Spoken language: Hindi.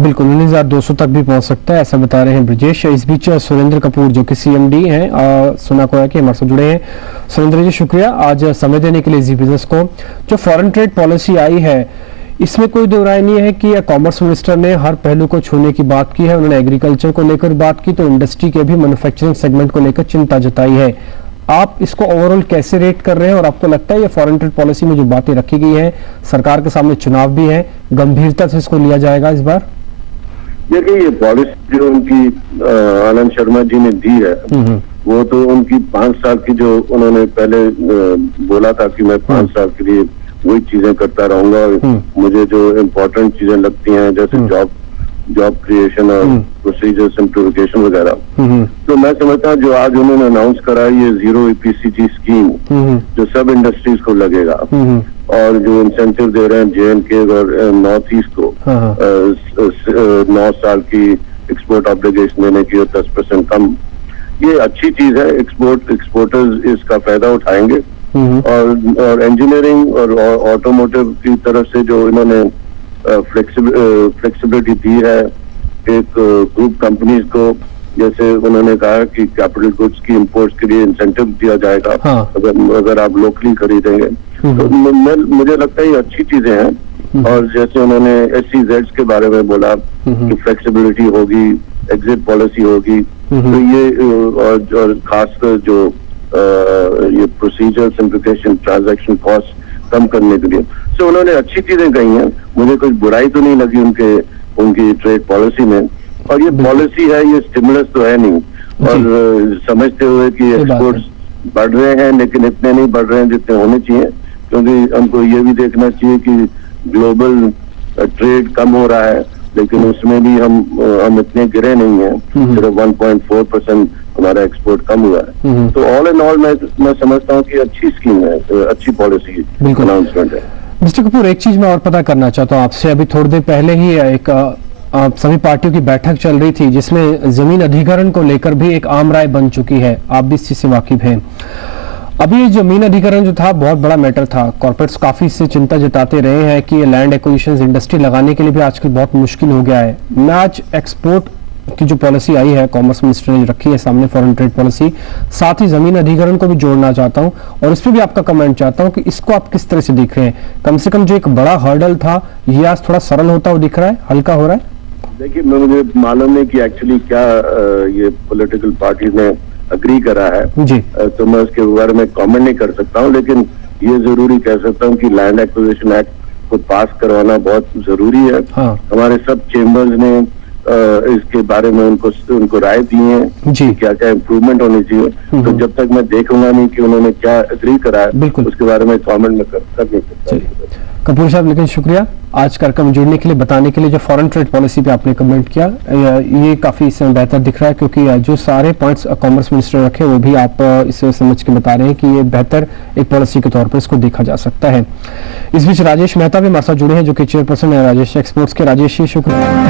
बिल्कुल 19,200 तक भी पहुंच सकता है, ऐसा बता रहे हैं ब्रजेश। इस बीच सुरेंद्र कपूर जो कि CMD हैं, सुना को है कि हमारे साथ जुड़े हैं। सुरेंद्र जी शुक्रिया आज समय देने के लिए जी बिजनेस को। जो फॉरेन ट्रेड पॉलिसी आई है इसमें कोई दो राय नहीं है कि कॉमर्स मिनिस्टर ने हर पहलू को छूने की बात की है। उन्होंने एग्रीकल्चर को लेकर बात की तो इंडस्ट्री के भी मैन्युफैक्चरिंग सेगमेंट को लेकर चिंता जताई है। आप इसको ओवरऑल कैसे रेट कर रहे हैं और आपको लगता है ये फॉरेन ट्रेड पॉलिसी में जो बातें रखी गई है, सरकार के सामने चुनाव भी है, गंभीरता से इसको लिया जाएगा इस बार? देखिए ये पॉलिसी जो उनकी आनंद शर्मा जी ने दी है वो तो उनकी 5 साल की जो उन्होंने पहले बोला था कि मैं 5 साल के लिए वही चीजें करता रहूंगा और मुझे जो इम्पोर्टेंट चीजें लगती हैं जैसे जॉब क्रिएशन और प्रोसीजर सिंप्लीफिकेशन वगैरह, तो मैं समझता हूँ जो आज उन्होंने अनाउंस करा ये जीरो EPCG स्कीम जो सब इंडस्ट्रीज को लगेगा और जो इंसेंटिव दे रहे हैं JNK और नॉर्थ ईस्ट को 9 साल की एक्सपोर्ट ऑब्लिगेशन देने की और 10% कम, ये अच्छी चीज है। एक्सपोर्टर्स इसका फायदा उठाएंगे और इंजीनियरिंग और ऑटोमोटिव की तरफ से जो इन्होंने फ्लेक्सिबिलिटी दी है एक ग्रुप कंपनीज को, जैसे उन्होंने कहा कि कैपिटल गुड्स की इंपोर्ट्स के लिए इंसेंटिव दिया जाएगा अगर आप लोकली खरीदेंगे, तो मुझे लगता है ये अच्छी चीजें हैं। और जैसे उन्होंने SEZs के बारे में बोला कि फ्लेक्सिबिलिटी होगी, एग्जिट पॉलिसी होगी, तो ये और खासकर जो ये प्रोसीजर सिंप्लीफिकेशन ट्रांजैक्शन कॉस्ट कम करने के लिए, तो उन्होंने अच्छी चीजें कही हैं। मुझे कुछ बुराई तो नहीं लगी उनकी ट्रेड पॉलिसी में। और ये पॉलिसी है, ये स्टिमुलस तो है नहीं, और समझते हुए कि एक्सपोर्ट्स बढ़ रहे हैं लेकिन इतने नहीं बढ़ रहे हैं जितने होने चाहिए, क्योंकि हमको ये भी देखना चाहिए कि ग्लोबल ट्रेड कम हो रहा है लेकिन उसमें भी हम इतने गिरे नहीं हैं, सिर्फ 1.4% हमारा एक्सपोर्ट कम हुआ है। तो ऑल इन ऑल मैं समझता हूँ कि अच्छी स्कीम है, अच्छी पॉलिसी अनाउंसमेंट है। मिस्टर कपूर एक चीज मैं और पता करना चाहता हूँ आपसे, अभी थोड़ी देर पहले ही एक सभी पार्टियों की बैठक चल रही थी जिसमें जमीन अधिग्रहण को लेकर भी एक आम राय बन चुकी है, आप भी इस चीज से वाकिफ हैं। अभी ये जमीन अधिग्रहण जो था बहुत बड़ा मैटर था, कॉर्पोरेट्स काफी इससे चिंता जताते रहे हैं कि ये लैंड एक्विजिशन इंडस्ट्री लगाने के लिए भी आजकल बहुत मुश्किल हो गया है। मैं आज एक्सपोर्ट की जो पॉलिसी आई है, कॉमर्स मिनिस्टर ने रखी है सामने फॉरेन ट्रेड पॉलिसी, साथ ही जमीन अधिग्रहण को भी जोड़ना चाहता हूं और इस पर भी आपका कमेंट चाहता हूं कि इसको आप किस तरह से देख रहे हैं। कम से कम जो एक बड़ा हर्डल था ये आज थोड़ा सरल होता हुआ दिख रहा है, हल्का हो रहा है। देखिए मुझे मालूम नहीं कि एक्चुअली क्या ये पॉलिटिकल पार्टीज ने अग्री करा है जी, तो मैं उसके बारे में कमेंट नहीं कर सकता हूँ, लेकिन ये जरूरी कह सकता हूँ कि लैंड एक्विजिशन एक्ट को पास करवाना बहुत जरूरी है। हमारे सब चेंबर्स ने इसके बारे में उनको राय दी है कि क्या क्या इम्प्रूवमेंट होनी चाहिए। तो जब तक मैं देखूंगा नहीं कि उन्होंने क्या एग्री करा है उसके बारे में कमेंट में कर नहीं सकता। कपूर साहब लेकिन शुक्रिया आज कार्यक्रम में जुड़ने के लिए, बताने के लिए। जो फॉरेन ट्रेड पॉलिसी पे आपने कमेंट किया ये काफी इसमें बेहतर दिख रहा है, क्योंकि जो सारे पॉइंट्स कॉमर्स मिनिस्टर रखे वो भी आप इसे समझ के बता रहे हैं कि ये बेहतर एक पॉलिसी के तौर पर इसको देखा जा सकता है। इस बीच राजेश मेहता भी हमारे साथ जुड़े हैं जो कि चेयरपर्सन है राजेश एक्सपोर्ट्स के। राजेश जी शुक्रिया।